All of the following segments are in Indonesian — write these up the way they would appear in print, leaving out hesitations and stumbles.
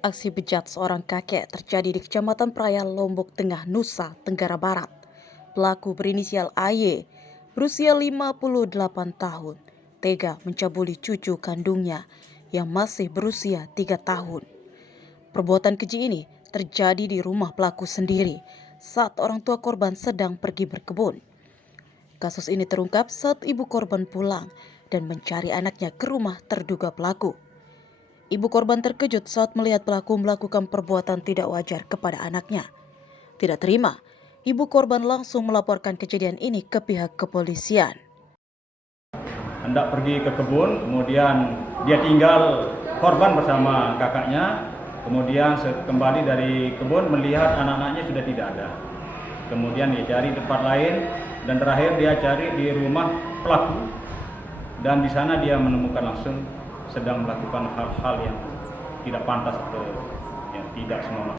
Aksi bejat seorang kakek terjadi di Kecamatan Praia, Lombok Tengah, Nusa Tenggara Barat. Pelaku berinisial AY, berusia 58 tahun, tega mencabuli cucu kandungnya yang masih berusia 3 tahun. Perbuatan keji ini terjadi di rumah pelaku sendiri saat orang tua korban sedang pergi berkebun. Kasus ini terungkap saat ibu korban pulang dan mencari anaknya ke rumah terduga pelaku. Ibu korban terkejut saat melihat pelaku melakukan perbuatan tidak wajar kepada anaknya. Tidak terima, ibu korban langsung melaporkan kejadian ini ke pihak kepolisian. Hendak pergi ke kebun, kemudian dia tinggal korban bersama kakaknya. Kemudian kembali dari kebun melihat anak-anaknya sudah tidak ada. Kemudian dia cari tempat lain dan terakhir dia cari di rumah pelaku. Dan di sana dia menemukan langsung sedang melakukan hal-hal yang tidak pantas atau yang tidak senonoh.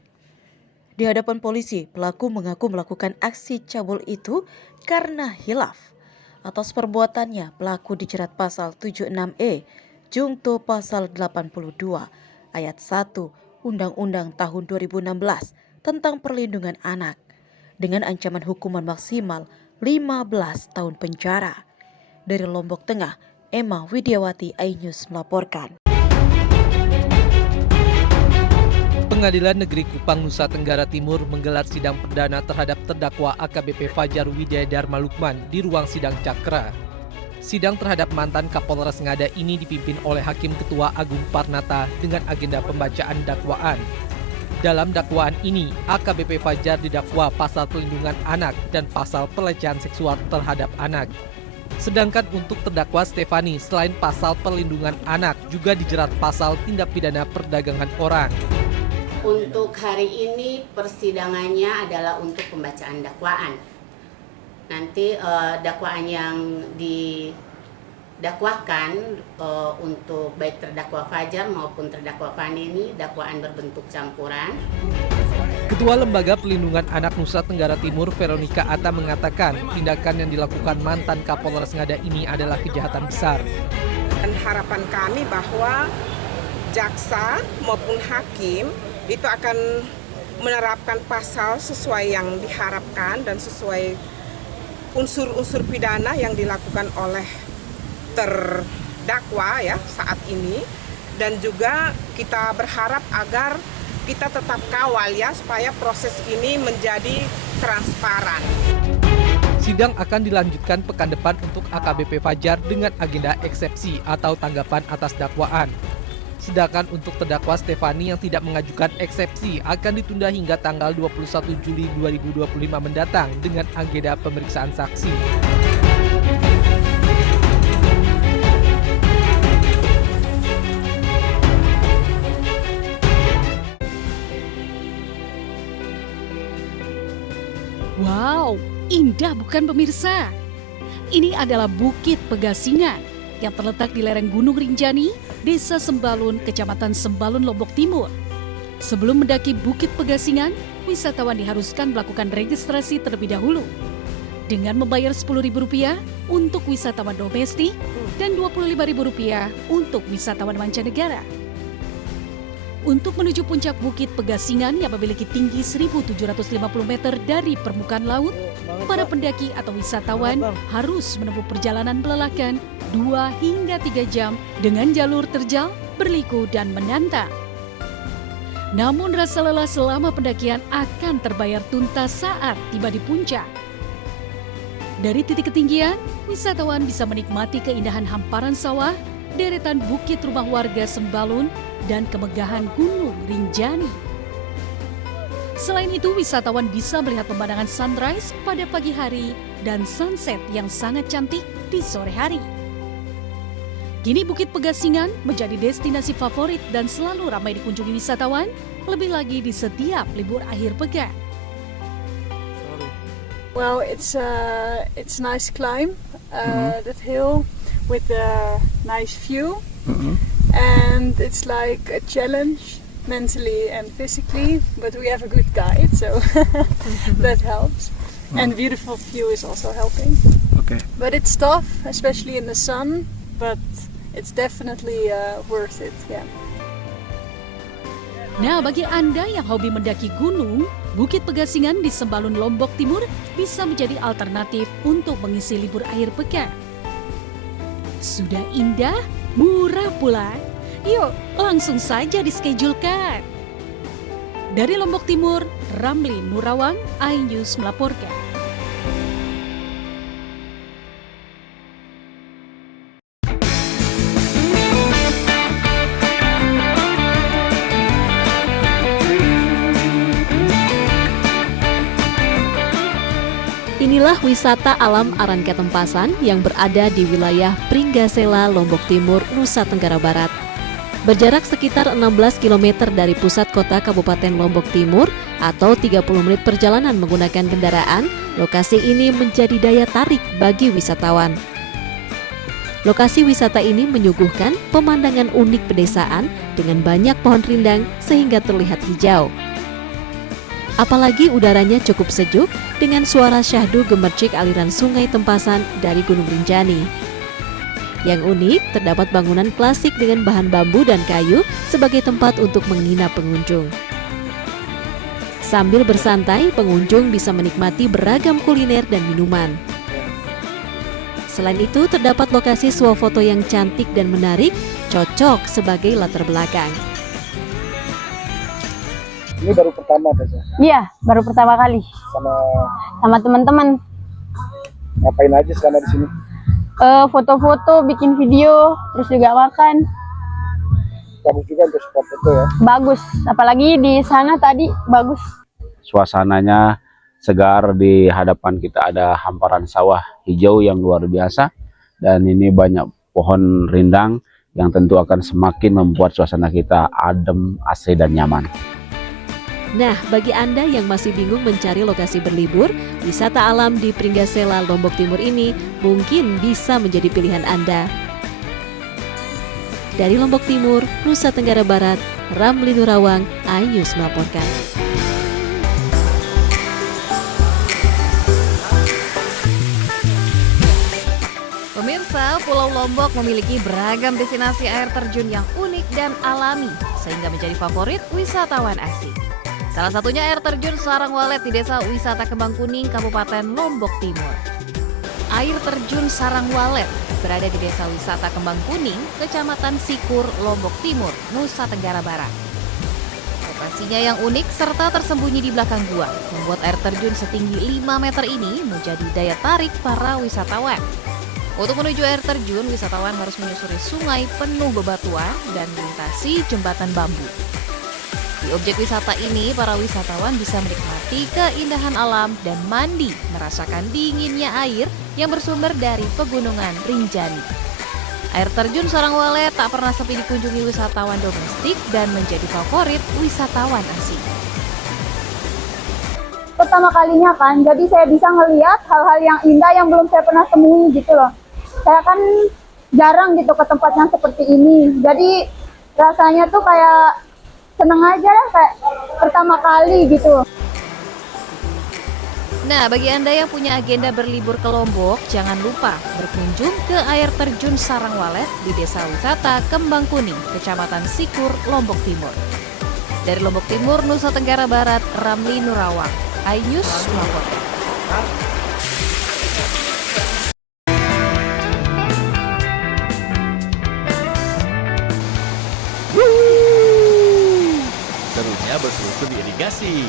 Di hadapan polisi, pelaku mengaku melakukan aksi cabul itu karena hilaf. Atas perbuatannya, pelaku dijerat pasal 76E, Junto pasal 82, ayat 1, Undang-Undang tahun 2016 tentang perlindungan anak, dengan ancaman hukuman maksimal 15 tahun penjara. Dari Lombok Tengah, Emma Widiawati, iNews melaporkan. Pengadilan Negeri Kupang, Nusa Tenggara Timur menggelar sidang perdana terhadap terdakwa AKBP Fajar Wijaya Dharma Lukman di ruang sidang Cakra. Sidang terhadap mantan Kapolres Ngada ini dipimpin oleh Hakim Ketua Agung Parnata dengan agenda pembacaan dakwaan. Dalam dakwaan ini, AKBP Fajar didakwa pasal perlindungan anak dan pasal pelecehan seksual terhadap anak. Sedangkan untuk terdakwa Stefani, selain pasal perlindungan anak, juga dijerat pasal tindak pidana perdagangan orang. Untuk hari ini persidangannya adalah untuk pembacaan dakwaan. Nanti dakwaan yang didakwakan untuk baik terdakwa Fajar maupun terdakwa Fani ini dakwaan berbentuk campuran. Ketua Lembaga Pelindungan Anak Nusa Tenggara Timur, Veronica Atta, mengatakan tindakan yang dilakukan mantan Kapolres Ngada ini adalah kejahatan besar. Dan harapan kami bahwa jaksa maupun hakim itu akan menerapkan pasal sesuai yang diharapkan dan sesuai unsur-unsur pidana yang dilakukan oleh terdakwa ya saat ini. Dan juga kita berharap agar kita tetap kawal ya supaya proses ini menjadi transparan. Sidang akan dilanjutkan pekan depan untuk AKBP Fajar dengan agenda eksepsi atau tanggapan atas dakwaan. Sedangkan untuk terdakwa Stefani yang tidak mengajukan eksepsi akan ditunda hingga tanggal 21 Juli 2025 mendatang dengan agenda pemeriksaan saksi. Wow, indah bukan pemirsa? Ini adalah Bukit Pegasingan yang terletak di lereng Gunung Rinjani, Desa Sembalun, Kecamatan Sembalun, Lombok Timur. Sebelum mendaki Bukit Pegasingan, wisatawan diharuskan melakukan registrasi terlebih dahulu dengan membayar Rp10.000 untuk wisatawan domestik dan Rp25.000 untuk wisatawan mancanegara. Untuk menuju puncak Bukit Pegasingan yang memiliki tinggi 1.750 meter dari permukaan laut, para pendaki atau wisatawan harus menempuh perjalanan melelahkan 2 hingga 3 jam dengan jalur terjal, berliku, dan menantang. Namun rasa lelah selama pendakian akan terbayar tuntas saat tiba di puncak. Dari titik ketinggian, wisatawan bisa menikmati keindahan hamparan sawah, deretan bukit rumah warga Sembalun, dan kemegahan Gunung Rinjani. Selain itu, wisatawan bisa melihat pemandangan sunrise pada pagi hari dan sunset yang sangat cantik di sore hari. Kini Bukit Pegasingan menjadi destinasi favorit dan selalu ramai dikunjungi wisatawan, lebih lagi di setiap libur akhir pekan. Well, it's nice climb that hill with a nice view, and it's like a challenge mentally and physically. But we have a good guide, so that helps. And beautiful view is also helping. Okay. But it's tough, especially in the sun. But it's definitely worth it. Yeah. Nah, bagi Anda yang hobi mendaki gunung, Bukit Pegasingan di Sembalun, Lombok Timur bisa menjadi alternatif untuk mengisi libur akhir pekan. Sudah indah, murah pula. Yuk, langsung saja dischedule-kan. Dari Lombok Timur, Ramli Nurawang, iNews melaporkan. Inilah wisata alam Arangketempasan yang berada di wilayah Pringgasela, Lombok Timur, Nusa Tenggara Barat. Berjarak sekitar 16 km dari pusat kota Kabupaten Lombok Timur atau 30 menit perjalanan menggunakan kendaraan, lokasi ini menjadi daya tarik bagi wisatawan. Lokasi wisata ini menyuguhkan pemandangan unik pedesaan dengan banyak pohon rindang sehingga terlihat hijau. Apalagi udaranya cukup sejuk dengan suara syahdu gemercik aliran sungai Tempasan dari Gunung Rinjani. Yang unik, terdapat bangunan klasik dengan bahan bambu dan kayu sebagai tempat untuk menginap pengunjung. Sambil bersantai, pengunjung bisa menikmati beragam kuliner dan minuman. Selain itu, terdapat lokasi swafoto yang cantik dan menarik, cocok sebagai latar belakang. Ini baru pertama Tessa? Iya, baru pertama kali. Sama teman-teman. Ngapain aja selama di sini? Foto-foto, bikin video, terus juga makan. Bagus juga untuk spot foto ya? Bagus, apalagi di sana tadi bagus. Suasananya segar, di hadapan kita ada hamparan sawah hijau yang luar biasa. Dan ini banyak pohon rindang yang tentu akan semakin membuat suasana kita adem, asri, dan nyaman. Nah, bagi Anda yang masih bingung mencari lokasi berlibur, wisata alam di Pringgasela, Lombok Timur ini mungkin bisa menjadi pilihan Anda. Dari Lombok Timur, Nusa Tenggara Barat, Ramli Nurawang, iNews melaporkan. Pemirsa, Pulau Lombok memiliki beragam destinasi air terjun yang unik dan alami, sehingga menjadi favorit wisatawan asing. Salah satunya air terjun Sarang Walet di Desa Wisata Kembang Kuning, Kabupaten Lombok Timur. Air terjun Sarang Walet berada di Desa Wisata Kembang Kuning, Kecamatan Sikur, Lombok Timur, Nusa Tenggara Barat. Lokasinya yang unik serta tersembunyi di belakang gua, membuat air terjun setinggi 5 meter ini menjadi daya tarik para wisatawan. Untuk menuju air terjun, wisatawan harus menyusuri sungai penuh bebatuan dan melintasi jembatan bambu. Di objek wisata ini, para wisatawan bisa menikmati keindahan alam dan mandi, merasakan dinginnya air yang bersumber dari pegunungan Rinjani. Air terjun Sarang Walet tak pernah sepi dikunjungi wisatawan domestik dan menjadi favorit wisatawan asing. Pertama kalinya kan, jadi saya bisa ngelihat hal-hal yang indah yang belum saya pernah temui gitu loh. Saya kan jarang gitu ke tempat yang seperti ini, jadi rasanya tuh kayak seneng aja lah, kayak pertama kali gitu. Nah, bagi Anda yang punya agenda berlibur ke Lombok, jangan lupa berkunjung ke air terjun Sarang Walet di Desa Wisata Kembang Kuning, Kecamatan Sikur, Lombok Timur. Dari Lombok Timur, Nusa Tenggara Barat, Ramli Nurawang, iNews melaporkan. Serunya berselusur di irigasi.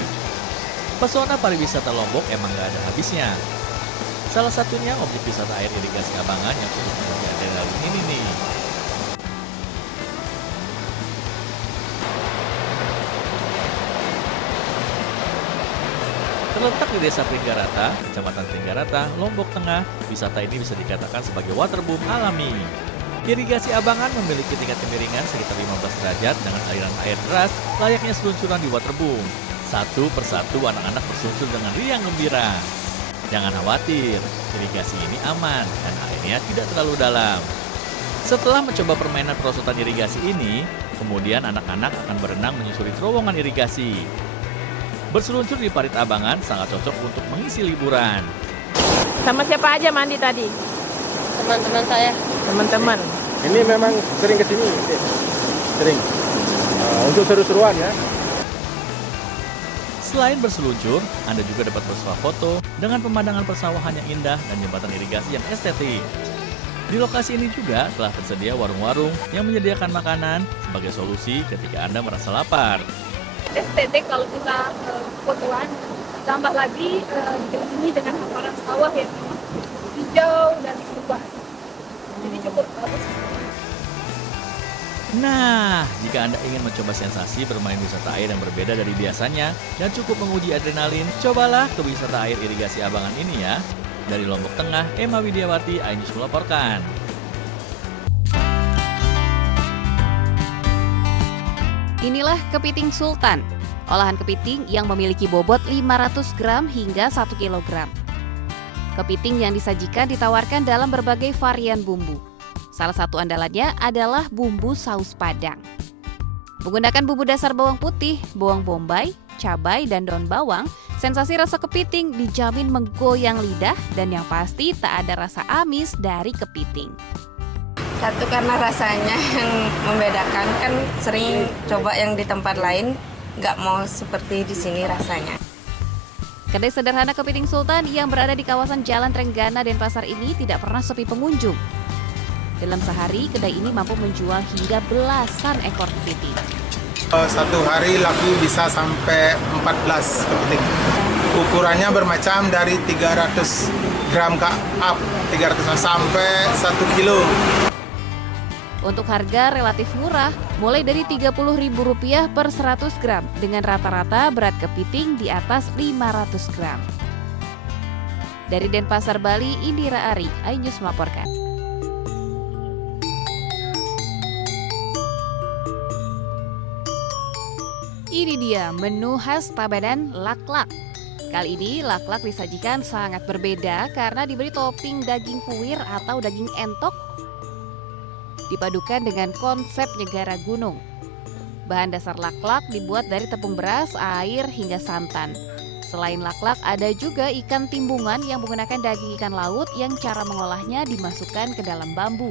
Pesona pariwisata Lombok emang gak ada habisnya. Salah satunya objek wisata air irigasi Abangan yang cukup menjadi adrenalin ini nih. Terletak di Desa Pringgarata, Kecamatan Pringgarata, Lombok Tengah, wisata ini bisa dikatakan sebagai waterboom alami. Irigasi Abangan memiliki tingkat kemiringan sekitar 15 derajat dengan aliran air deras layaknya seluncuran di waterboom. Satu persatu anak-anak bersuncul dengan riang gembira. Jangan khawatir, irigasi ini aman dan airnya tidak terlalu dalam. Setelah mencoba permainan perosotan irigasi ini, kemudian anak-anak akan berenang menyusuri terowongan irigasi. Berseluncur di parit Abangan sangat cocok untuk mengisi liburan. Sama siapa aja mandi tadi? Teman-teman saya. Teman-teman. Ini memang sering kesini? Sering. Untuk seru-seruan ya? Selain berseluncur, Anda juga dapat bersuah foto dengan pemandangan persawahan yang indah dan jembatan irigasi yang estetik. Di lokasi ini juga telah tersedia warung-warung yang menyediakan makanan sebagai solusi ketika Anda merasa lapar. Estetik kalau kita fotoan, tambah lagi ini dengan hamparan sawah yang hijau dan berubah. Jadi cukup bagus. Nah, jika Anda ingin mencoba sensasi bermain wisata air yang berbeda dari biasanya dan cukup menguji adrenalin, cobalah ke wisata air irigasi Abangan ini ya. Dari Lombok Tengah, Emma Widiawati, iNews melaporkan. Inilah kepiting sultan, olahan kepiting yang memiliki bobot 500 gram hingga 1 kilogram. Kepiting yang disajikan ditawarkan dalam berbagai varian bumbu. Salah satu andalannya adalah bumbu saus Padang. Menggunakan bumbu dasar bawang putih, bawang bombay, cabai, dan daun bawang, sensasi rasa kepiting dijamin menggoyang lidah dan yang pasti tak ada rasa amis dari kepiting. Satu karena rasanya yang membedakan, kan sering coba yang di tempat lain, nggak mau seperti di sini rasanya. Kedai sederhana Kepiting Sultan yang berada di kawasan Jalan Trenggana Denpasar ini tidak pernah sepi pengunjung. Dalam sehari, kedai ini mampu menjual hingga belasan ekor kepiting. Satu hari laku bisa sampai 14 kepiting. Ukurannya bermacam dari 300 gram ke up, 300 sampai 1 kilo. Untuk harga relatif murah, mulai dari Rp30.000 per 100 gram dengan rata-rata berat kepiting di atas 500 gram. Dari Denpasar, Bali, Indira Ari, iNews melaporkan. Ini dia menu khas Tabanan laklak. Kali ini laklak disajikan sangat berbeda karena diberi topping daging kuir atau daging entok dipadukan dengan konsep negara gunung. Bahan dasar laklak dibuat dari tepung beras, air, hingga santan. Selain laklak, ada juga ikan timbungan yang menggunakan daging ikan laut yang cara mengolahnya dimasukkan ke dalam bambu.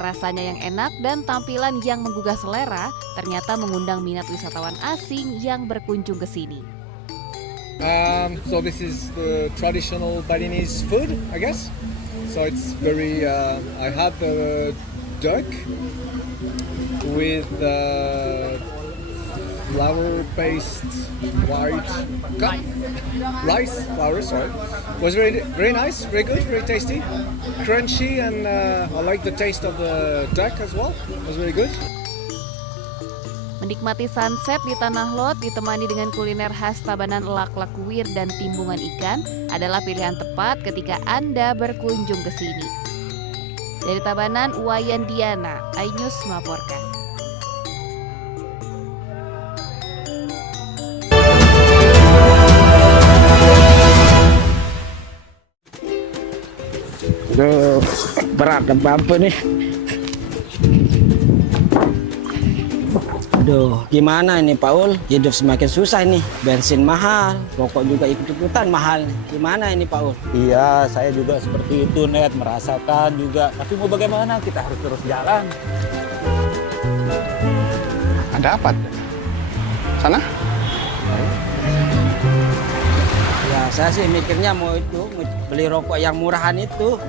Rasanya yang enak dan tampilan yang menggugah selera ternyata mengundang minat wisatawan asing yang berkunjung ke sini. So this is the traditional Balinese food, I guess. So it's very. I had the duck with flour paste white rice flour. Sorry, was very nice, very good, very tasty, crunchy, and I like the taste of the duck as well. It was very good. Menikmati sunset di Tanah Lot ditemani dengan kuliner khas Tabanan laklak kuir dan timbungan ikan adalah pilihan tepat ketika Anda berkunjung ke sini. Dari Tabanan, Wayan Diana, iNews melaporkan. Aduh, berat apa nih. Aduh, gimana ini Paul? Hidup semakin susah nih. Bensin mahal, rokok juga ikut-ikutan mahal. Gimana ini Paul? Iya, saya juga seperti itu, Net. Merasakan juga. Tapi mau bagaimana? Kita harus terus jalan. Ada apa? Sana? Ya, saya sih mikirnya mau beli rokok yang murahan itu.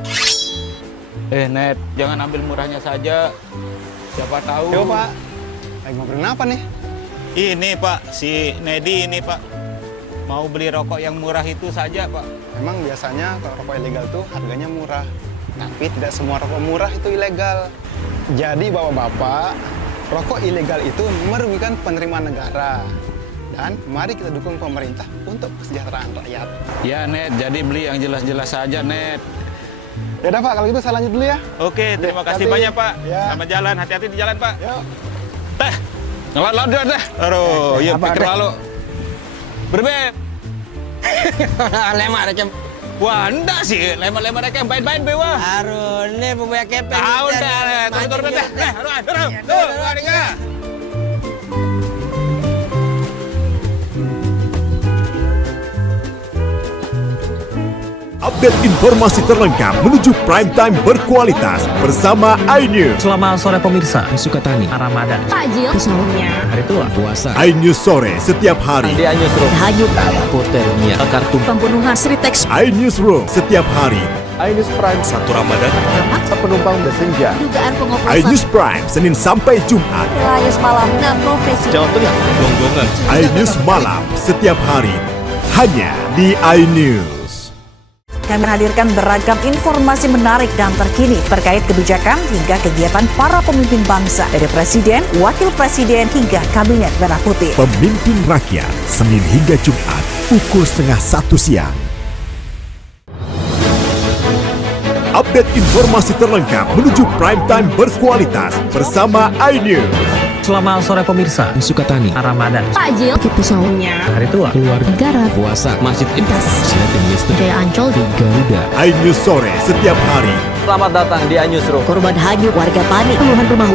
Net, jangan ambil murahnya saja. Siapa tahu. Yo, Pak. Lagi ngobrolin apa nih? Ini, Pak. Si Nedi ini, Pak. Mau beli rokok yang murah itu saja, Pak. Memang biasanya kalau rokok ilegal tuh harganya murah. Tapi tidak semua rokok murah itu ilegal. Jadi bapak-bapak, rokok ilegal itu merugikan penerimaan negara. Dan mari kita dukung pemerintah untuk kesejahteraan rakyat. Ya, Net. Jadi beli yang jelas-jelas saja, Net. Ya udah Pak, kalau gitu saya lanjut dulu ya. Oke, terima kasih banyak, Pak. Ya. Selamat jalan, hati-hati di jalan, Pak. Yuk. Teh, ngelot-lot deh. Aduh, yuk pikir lalu. Berbeb. Lemar aja. Wah, enggak sih. Lemar-lemar kayak main-main, bewa. Aduh, ini pembayar kepeng. Tahu deh, turun deh. Aduh. Tuh, enggak. Update informasi terlengkap menuju prime time berkualitas bersama iNews. Selamat sore pemirsa, Sukatani, Ramadan, Takjil, Pesawatnya, Hari Tua, Puasa. iNews sore setiap hari. Di iNewsroom, hanyut, Hipotermia, Kartu, pembunuhan, Sritex, iNewsroom setiap hari. iNews Prime 1 Ramadan, penumpang bersenja. dugaan pengoplosan, iNews Prime Senin sampai Jumat. Wilayah Malam 6 Profesi, Jawa Tengah, Gonggongan. iNews malam setiap hari hanya di iNews. Kami menghadirkan beragam informasi menarik dan terkini terkait kebijakan hingga kegiatan para pemimpin bangsa dari Presiden, Wakil Presiden hingga Kabinet Merah Putih. Pemimpin Rakyat Senin hingga Jumat pukul 12:30 siang. Update informasi terlengkap menuju prime time berkualitas bersama iNews. Selamat sore pemirsa, Sukatani, Ramadan, Takjil, Pesawatnya, Hari Tua, Keluarga, Negara, Puasa, Masjid Intas, Silatin Listrik, Jaya Ancol, Garuda. iNews sore setiap hari. Selamat datang di iNewsroom. Korban hanyut, warga panik, puluhan rumah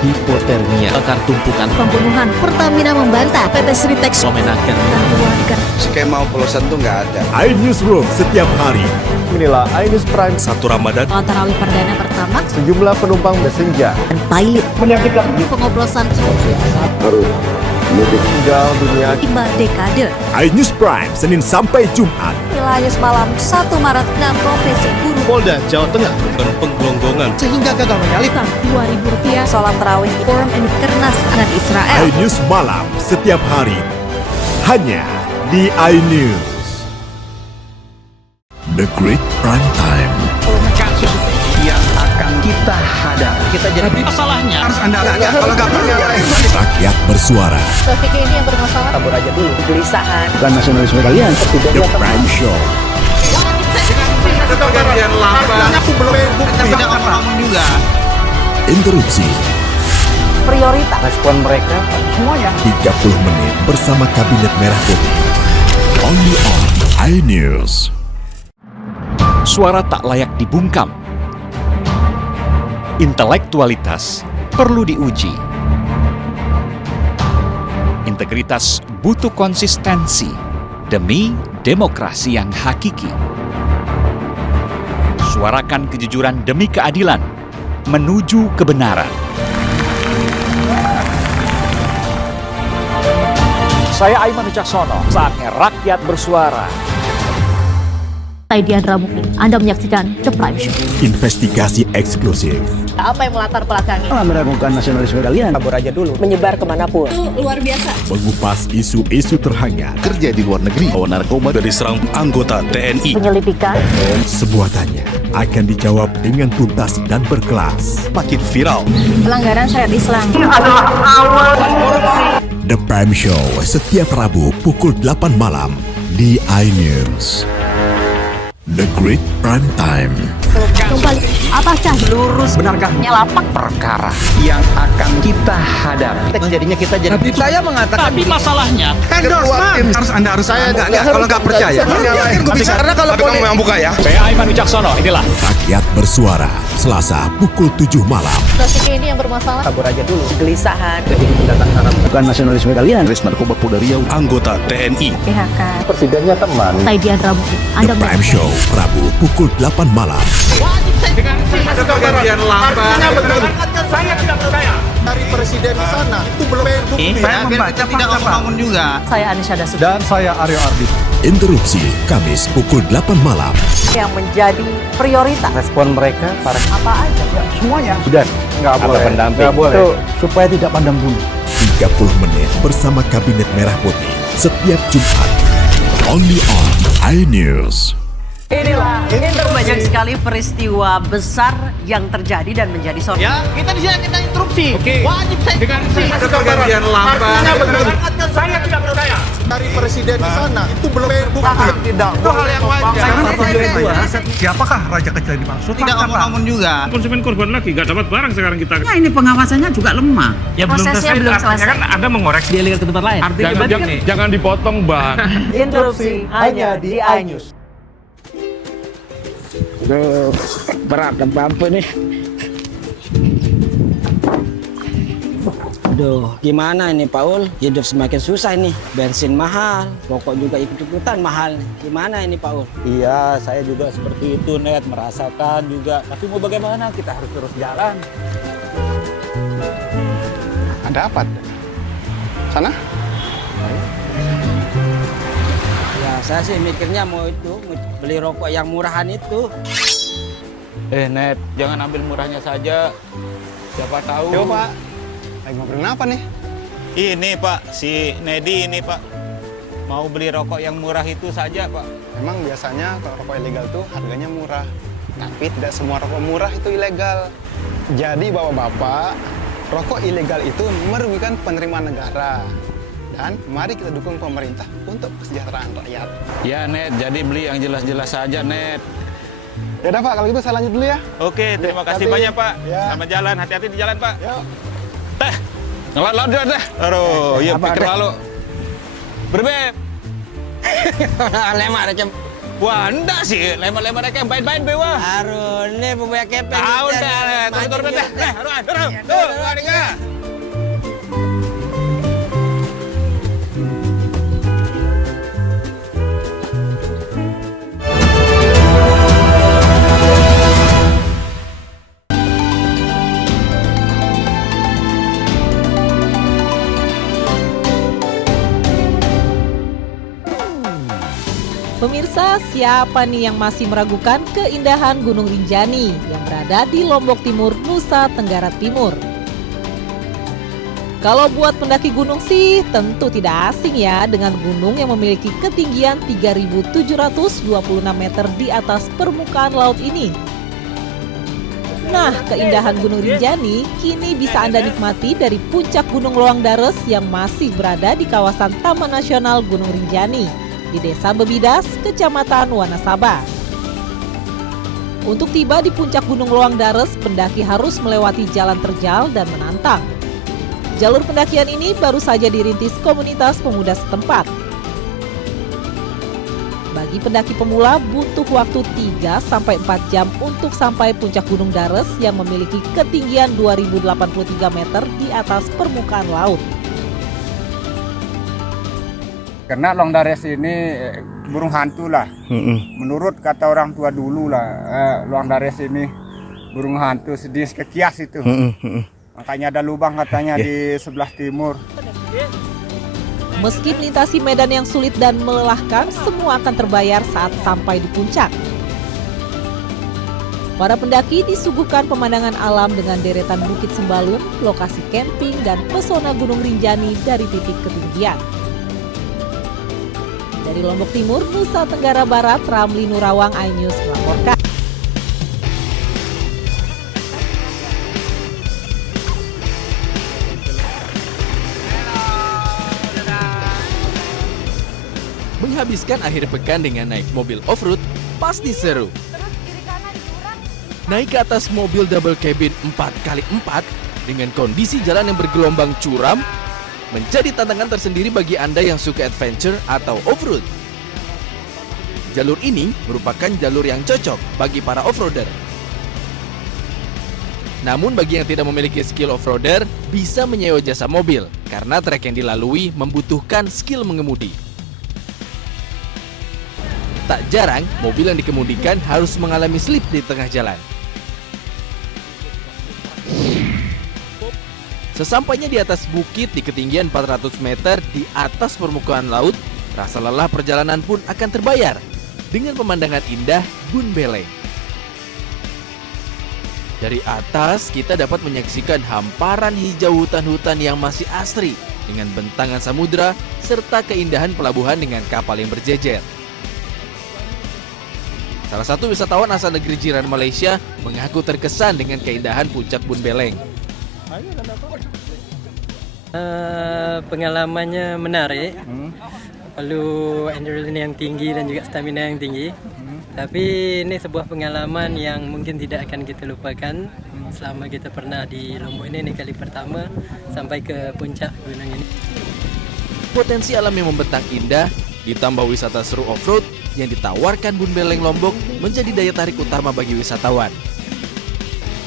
Hipotermia, bakar tumpukan, pembunuhan, Pertamina membantah, PT Sritex, memenangkan keluarga, skema oplosan tuh nggak ada. iNewsroom setiap hari. Inilah iNews Prime 1 Ramadan. sholat tarawih perdana pertama, Sejumlah penumpang bersenja. pilot, pengoplosan, Harus mudik tinggal dunia. 5 dekade. iNews Prime Senin sampai Jumat. Wilayah Malam 1 Maret 6 Profesi Guru. Polda Jawa Tengah, Penggonggongan. Sehingga gagal menyalip Rp2.000 sholat tarawih Forum Kernas dengan Israel. iNews malam setiap hari hanya di iNews. The Great Prime Time. Kasus yang akan kita hadapi. Kita jadi masalahnya harus Anda agak kalau nggak percaya. Rakyat bersuara. Taufik ini yang bermasalah, Tabur aja dulu. Kegelisahan. Bukan nasionalisme kalian. The Prime Show. Pergantian lamba. Aku belum bukti. Tidak ngomong juga. Interupsi Prioritas. Respon mereka semuanya. 30 menit bersama Kabinet Merah Putih. Only on iNews. Suara tak layak dibungkam. Intelektualitas perlu diuji. Integritas butuh konsistensi demi demokrasi yang hakiki. Suarakan kejujuran demi keadilan menuju kebenaran. Saya Aiman Wicaksono, saatnya rakyat bersuara. Saya Diandra Mukti. Anda menyaksikan The Prime Show. Investigasi eksklusif. Apa yang melatar belakangi? Meragukan nasionalisme kalian. Tabur aja dulu. Menyebar kemanapun. Itu luar biasa. Mengupas isu-isu terhangat. Kerja di luar negeri, bawa narkoba dari serang anggota TNI. Penyelidikan. Semua tanya akan dijawab dengan tuntas dan berkelas. Makin viral. Pelanggaran syariat Islam. The Prime Show setiap Rabu pukul 8 malam di iNews. The Great Prime Time. Kembali, apakah Lurus benarkah lapak perkara yang akan kita hadapi? Jadinya kita jadi. Saya mengatakan. Tapi masalahnya endorsement harus Anda harus saya kalau nggak percaya. Karena kalau kamu yang buka ya. Saya Aiman Wicaksono, inilah Rakyat bersuara Selasa pukul 7 malam. Taufik ini yang bermasalah? Tabur aja dulu. Kegelisahan. Jadi tindakan haram. Bukan nasionalisme kalian. Res narkoba Polda Riau, anggota TNI. PHK. Presidennya teman. Saya Diandra Mukti. Anda The Prime Show Rabu pukul 8 malam. Pergantian lamba. Saya tidak percaya. Dari presiden di sana itu belum bukti. Saya membaca tidak ngomong juga. Saya Anisha Dasuki. Dan saya Aryo Ardi. Interupsi Kamis pukul 8 malam. Yang menjadi prioritas. Respon mereka para Apa aja? semuanya sudah nggak boleh. Nggak boleh. Itu supaya tidak pandang bulu. 30 menit bersama Kabinet Merah Putih setiap Jumat. Only on iNews. Inilah banyak sekali peristiwa besar yang terjadi dan menjadi sorotan. Ya, kita di sini kita interupsi. Wajib saya dengan Pergantian lamba. Saya tidak percaya. Dari presiden di sana itu belum bukti. Tidak. Itu hal yang wajar. Siapakah raja kecil yang dimaksud? Tidak ngomong juga. Konsumen korban lagi, nggak dapat barang sekarang kita. Nah, ini pengawasannya juga lemah. Ya Prosesnya belum selesai. Kan ada mengoreksi. Dia lihat ke tempat lain. Jangan dipotong, Bang. Interupsi hanya di iNews. Aduh, berat dan bampu nih. Aduh, gimana ini Paul? Hidup semakin susah nih. Bensin mahal, rokok juga ikut-ikutan mahal. Gimana ini Paul? Iya, saya juga seperti itu, Net, merasakan juga. Tapi mau bagaimana? Kita harus terus jalan. Ada apa? Sana? Ya, saya sih mikirnya mau beli rokok yang murahan itu. Net, jangan ambil murahnya saja. Siapa tahu. Yo, Pak. Lagi ngobrolin apa nih? Ini, Pak, si Nedi ini, Pak. Mau beli rokok yang murah itu saja, Pak. Memang biasanya kalau rokok ilegal tuh harganya murah. Tapi tidak semua rokok murah itu ilegal. Jadi bapak-bapak, rokok ilegal itu merugikan penerimaan negara. Dan mari kita dukung pemerintah untuk kesejahteraan rakyat. Ya, Net, jadi beli yang jelas-jelas saja, Net. Ya udah Pak, kalau gitu saya lanjut dulu ya. Oke, terima kasih banyak, Pak. Selamat jalan, hati-hati di jalan, Pak. Yuk. Teh, ngelak-ngelak dulu, Teh. Aduh, iya pikir lalu. Berbeb. Lemak recem. Wah, enggak sih. Lemak-lemak recem, bain-bain, bewa. Aduh, ini pembayar kepeng. Tahu, Teh. Turun, Teh. Turun. Tuh, enggak. Pemirsa, siapa nih yang masih meragukan keindahan Gunung Rinjani yang berada di Lombok Timur, Nusa Tenggara Timur? Kalau buat pendaki gunung sih tentu tidak asing ya dengan gunung yang memiliki ketinggian 3.726 meter di atas permukaan laut ini. Nah, keindahan Gunung Rinjani kini bisa Anda nikmati dari puncak Gunung Loang Dares yang masih berada di kawasan Taman Nasional Gunung Rinjani di Desa Bebidas, Kecamatan Wanasaba. Untuk tiba di puncak Gunung Loang Dares, pendaki harus melewati jalan terjal dan menantang. Jalur pendakian ini baru saja dirintis komunitas pemuda setempat. Bagi pendaki pemula butuh waktu 3-4 jam untuk sampai puncak Gunung Dares yang memiliki ketinggian 2083 meter di atas permukaan laut. Karena Loang Dares ini burung hantu lah. Menurut kata orang tua dulu lah, Loang Dares ini burung hantu sedih kekias itu. Makanya ada lubang katanya di sebelah timur. Meski melintasi medan yang sulit dan melelahkan, semua akan terbayar saat sampai di puncak. Para pendaki disuguhkan pemandangan alam dengan deretan Bukit Sembalun, lokasi camping, dan pesona Gunung Rinjani dari titik ketinggian. Dari Lombok Timur, Nusa Tenggara Barat, Ramli Nurawang, iNews melaporkan. Menghabiskan akhir pekan dengan naik mobil off-road pasti seru. Naik ke atas mobil double cabin 4x4 dengan kondisi jalan yang bergelombang curam menjadi tantangan tersendiri bagi Anda yang suka adventure atau off-road. Jalur ini merupakan jalur yang cocok bagi para off-roader. Namun bagi yang tidak memiliki skill off-roader, bisa menyewa jasa mobil karena trek yang dilalui membutuhkan skill mengemudi. Tak jarang, mobil yang dikemudikan harus mengalami slip di tengah jalan. Sesampainya di atas bukit di ketinggian 400 meter di atas permukaan laut, rasa lelah perjalanan pun akan terbayar dengan pemandangan indah Bun Beleng. Dari atas kita dapat menyaksikan hamparan hijau hutan-hutan yang masih asri dengan bentangan samudra serta keindahan pelabuhan dengan kapal yang berjejer. Salah satu wisatawan asal negeri jiran Malaysia mengaku terkesan dengan keindahan puncak Bun Beleng. Pengalamannya menarik, perlu adrenalin yang tinggi dan juga stamina yang tinggi. Tapi ini sebuah pengalaman yang mungkin tidak akan kita lupakan selama kita pernah di Lombok ini kali pertama sampai ke puncak gunung ini. Potensi alam yang membentang indah ditambah wisata seru off-road yang ditawarkan Bun Beleng Lombok menjadi daya tarik utama bagi wisatawan.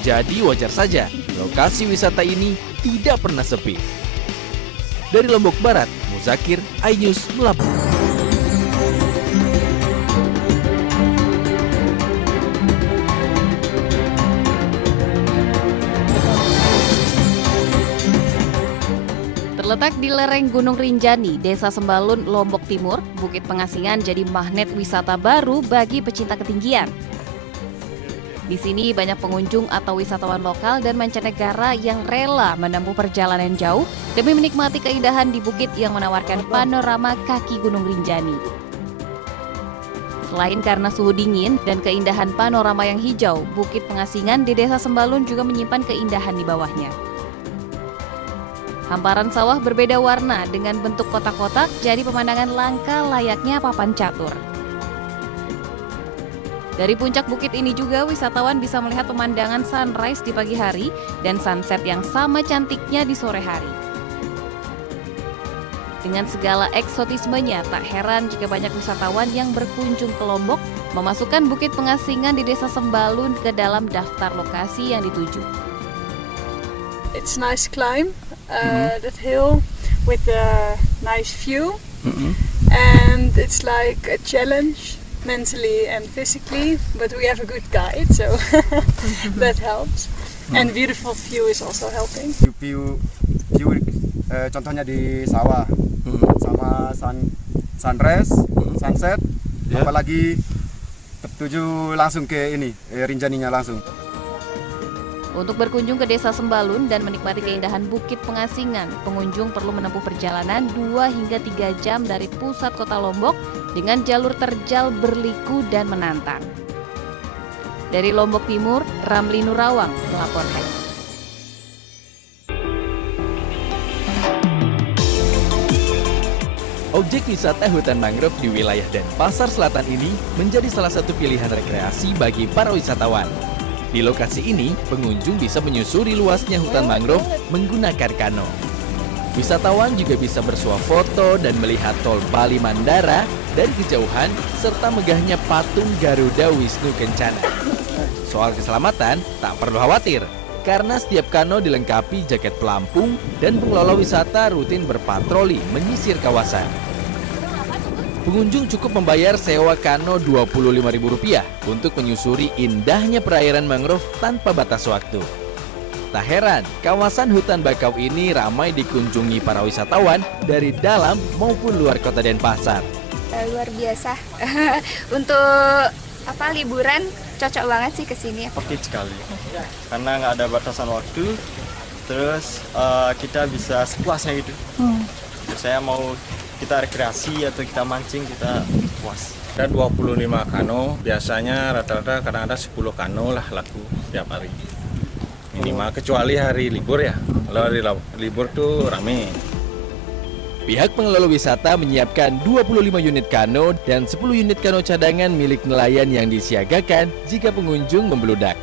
Jadi wajar saja lokasi wisata ini tidak pernah sepi. Dari Lombok Barat, Muzakir, iNews melapor. Terletak di lereng Gunung Rinjani, Desa Sembalun, Lombok Timur, Bukit Pengasingan jadi magnet wisata baru bagi pecinta ketinggian. Di sini banyak pengunjung atau wisatawan lokal dan mancanegara yang rela menempuh perjalanan jauh demi menikmati keindahan di bukit yang menawarkan panorama kaki Gunung Rinjani. Selain karena suhu dingin dan keindahan panorama yang hijau, Bukit Pengasingan di Desa Sembalun juga menyimpan keindahan di bawahnya. Hamparan sawah berbeda warna dengan bentuk kotak-kotak jadi pemandangan langka layaknya papan catur. Dari puncak bukit ini juga wisatawan bisa melihat pemandangan sunrise di pagi hari dan sunset yang sama cantiknya di sore hari. Dengan segala eksotismenya, tak heran jika banyak wisatawan yang berkunjung ke Lombok memasukkan Bukit Pengasingan di Desa Sembalun ke dalam daftar lokasi yang dituju. It's nice climb. That hill with a nice view, and it's like a challenge mentally and physically, but we have a good guide, so that helps. And beautiful view is also helping. View contohnya di sawah, sama sunrise, sunset, apalagi tertuju langsung ke ini Rinjaninya langsung. Untuk berkunjung ke Desa Sembalun dan menikmati keindahan Bukit Pengasingan, pengunjung perlu menempuh perjalanan 2 hingga 3 jam dari pusat kota Lombok dengan jalur terjal berliku dan menantang. Dari Lombok Timur, Ramli Nurawang melaporkan. Objek wisata hutan mangrove di wilayah Denpasar Selatan ini menjadi salah satu pilihan rekreasi bagi para wisatawan. Di lokasi ini, pengunjung bisa menyusuri luasnya hutan mangrove menggunakan kano. Wisatawan juga bisa bersuah foto dan melihat tol Bali Mandara dari kejauhan serta megahnya patung Garuda Wisnu Kencana. Soal keselamatan, tak perlu khawatir karena setiap kano dilengkapi jaket pelampung dan pengelola wisata rutin berpatroli menyisir kawasan. Pengunjung cukup membayar sewa kano Rp25.000 untuk menyusuri indahnya perairan mangrove tanpa batas waktu. Tak heran, kawasan hutan bakau ini ramai dikunjungi para wisatawan dari dalam maupun luar kota Denpasar. Luar biasa. Untuk liburan cocok banget sih ke sini. Oke sekali. Karena nggak ada batasan waktu, terus kita bisa sepuasnya gitu. Saya mau kita rekreasi atau kita mancing, kita puas. Ada 25 kano, biasanya rata-rata kadang ada 10 kano lah laku setiap hari. Minimal, kecuali hari libur ya. Kalau hari libur tuh rame. Pihak pengelola wisata menyiapkan 25 unit kano dan 10 unit kano cadangan milik nelayan yang disiagakan jika pengunjung membludak.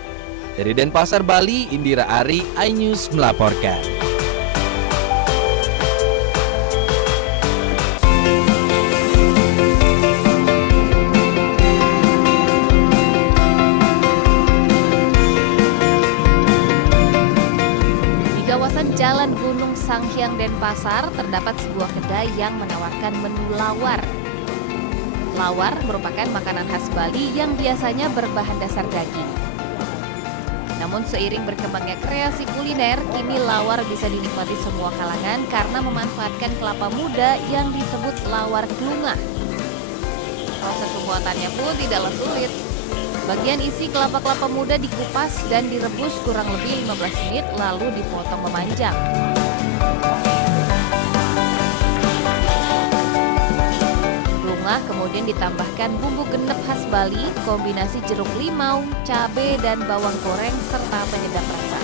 Dari Denpasar, Bali, Indira Ari, iNews melaporkan. Jalan Gunung Sanghyang Denpasar terdapat sebuah kedai yang menawarkan menu lawar. Lawar merupakan makanan khas Bali yang biasanya berbahan dasar daging. Namun seiring berkembangnya kreasi kuliner, kini lawar bisa dinikmati semua kalangan karena memanfaatkan kelapa muda yang disebut lawar klungah. Proses pembuatannya pun tidaklah sulit. Bagian isi kelapa-kelapa muda dikupas dan direbus kurang lebih 15 menit lalu dipotong memanjang. Klungah kemudian ditambahkan bumbu genep khas Bali, kombinasi jeruk limau, cabai dan bawang goreng serta penyedap rasa.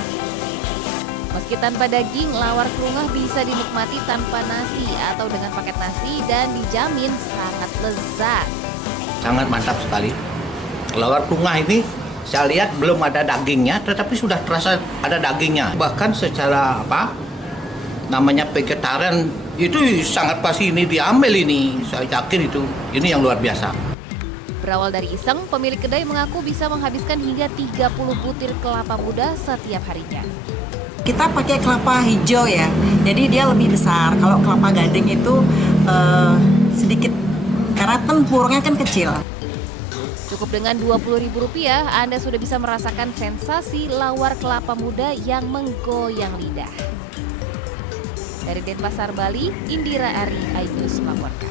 Meski tanpa daging, lawar klungah bisa dinikmati tanpa nasi atau dengan paket nasi dan dijamin sangat lezat. Sangat mantap sekali. Lawar klungah ini saya lihat belum ada dagingnya, tetapi sudah terasa ada dagingnya. Bahkan secara vegetarian itu sangat pasti ini diambil ini. Saya yakin ini yang luar biasa. Berawal dari iseng, pemilik kedai mengaku bisa menghabiskan hingga 30 butir kelapa muda setiap harinya. Kita pakai kelapa hijau ya, jadi dia lebih besar. Kalau kelapa gading itu sedikit, karena tempurnya kan kecil. Cukup dengan Rp20.000, Anda sudah bisa merasakan sensasi lawar kelapa muda yang menggoyang lidah. Dari Denpasar, Bali, Indira Ari, iNews melaporkan.